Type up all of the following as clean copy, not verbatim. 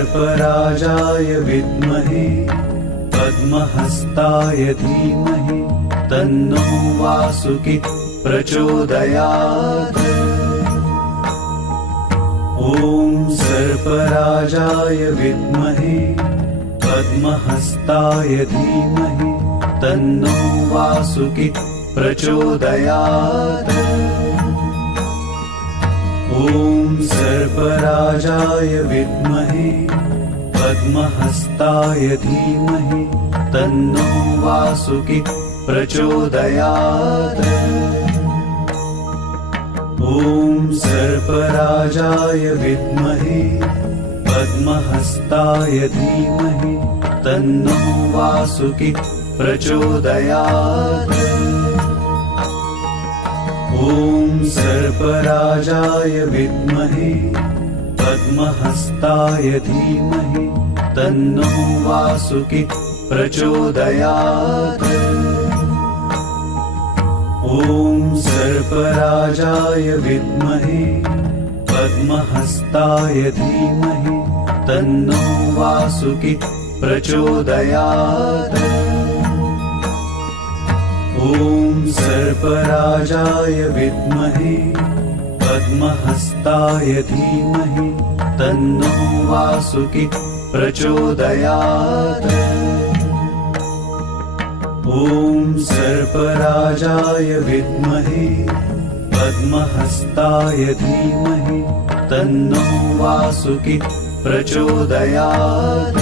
सर्पराजाय विद्महे पद्महस्ताय धीमहि तन्नो वासुकी प्रचोदयात्। ॐ सर्पराजाय विद्महे पद्महस्ताय धीमहि तन्नो वासुकी प्रचोदयात्। ॐ सर्पराजाय विद्महे पद्महस्ताय धीमहि तन्नो वासुकी प्रचोदयात्। ॐ सर्पराजाय विद्महे पद्महस्ताय धीमहि तन्नो वासुकी प्रचोदयात्। ॐ सर्पराजाय विद्महे पद्महस्ताय धीमहि तन्नो वासुकी प्रचोदयात्। ॐ सर्पराजाय विद्महे पद्महस्ताय धीमहि तन्नो वासुकी प्रचोदयात्। ॐ सर्पराजाय विद्महे पद्महस्ताय धीमहि तन्नो वासुकी प्रचोदयात्। ॐ सर्पराजाय विद्महे पद्महस्ताय धीमहि तन्नो वासुकी प्रचोदयात्।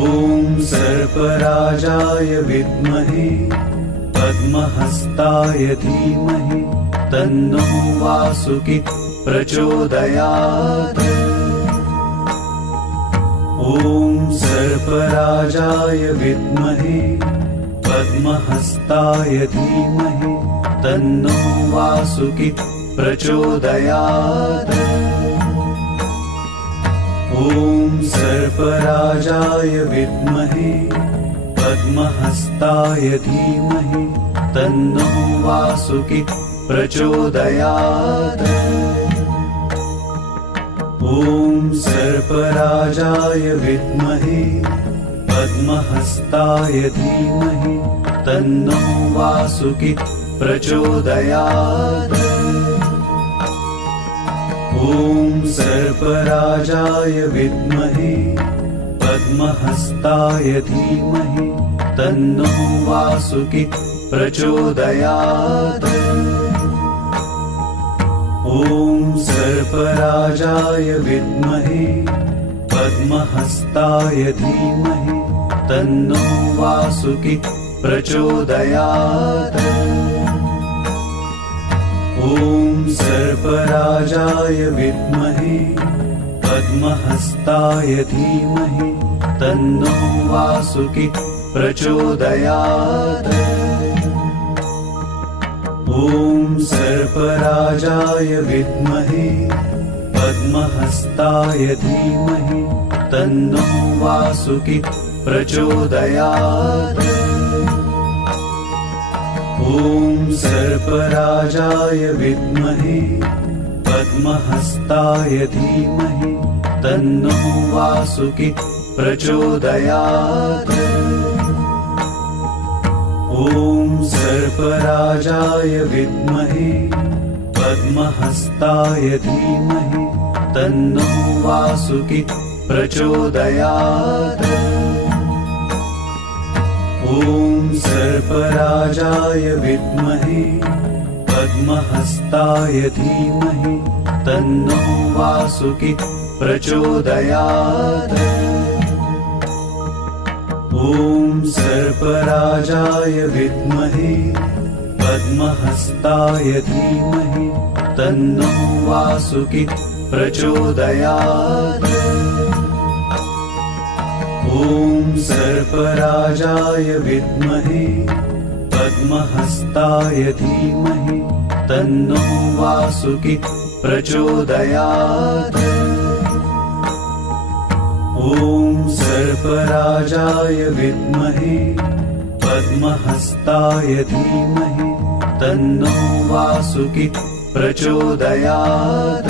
ॐ सर्पराजाय विद्महे पद्महस्ताय धीमहि तन्नो वासुकी प्रचोदयात्। ॐ सर्पराजाय विद्महे पद्महस्ताय धीमहि तन्नो वासुकी प्रचोदयात्। ॐ सर्पराजाय विद्महे पद्महस्ताय धीमहि तन्नो वासुकी प्रचोदयात्। ॐ सर्पराजाय विद्महे पद्महस्ताय धीमहि तन्नो वासुकी प्रचोदयात्। ॐ सर्पराजाय विद्महे पद्महस्ताय धीमहि तन्नो वासुकी प्रचोदयात्। ॐ सर्पराजाय विद्महे पद्महस्ताय धीमहि तन्नो वासुकी प्रचोदयात्। ॐ सर्पराजाय विद्महे पद्महस्ताय धीमहि तन्नो वासुकी प्रचोदयात्। ॐ सर्पराजाय विद्महे पद्महस्ताय धीमहि तन्नो वासुकी प्रचोदयात्। ॐ सर्पराजाय विद्महे पद्महस्ताय धीमहि तन्नो वासुकी प्रचोदयात्। ॐ सर्पराजाय विद्महे पद्महस्ताय धीमहि तन्नो वासुकी प्रचोदयात्। ॐ सर्पराजाय विद्महे पद्महस्ताय धीमहि तन्नो वासुकी प्रचोदयात्। ॐ सर्पराजाय विद्महे पद्महस्ताय धीमहि तन्नो वासुकी प्रचोदयात्। ॐ सर्पराजाय विद्महे पद्महस्ताय धीमहि तन्नो वासुकी प्रचोदयात्। ॐ सर्पराजाय विद्महे पद्महस्ताय धीमहि तन्नो वासुकी प्रचोदयात्।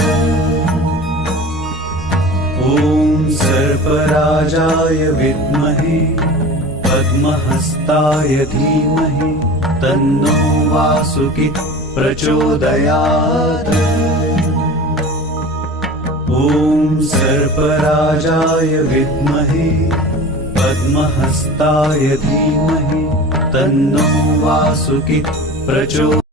ॐ सर्पराजाय विद्महे पद्महस्ताय धीमहि तन्नो वासुकी प्रचोदयात्। ॐ सर्पराजाय विद्महे पद्महस्ताय धीमहि तन्नो वासुकी प्रचोदयात्।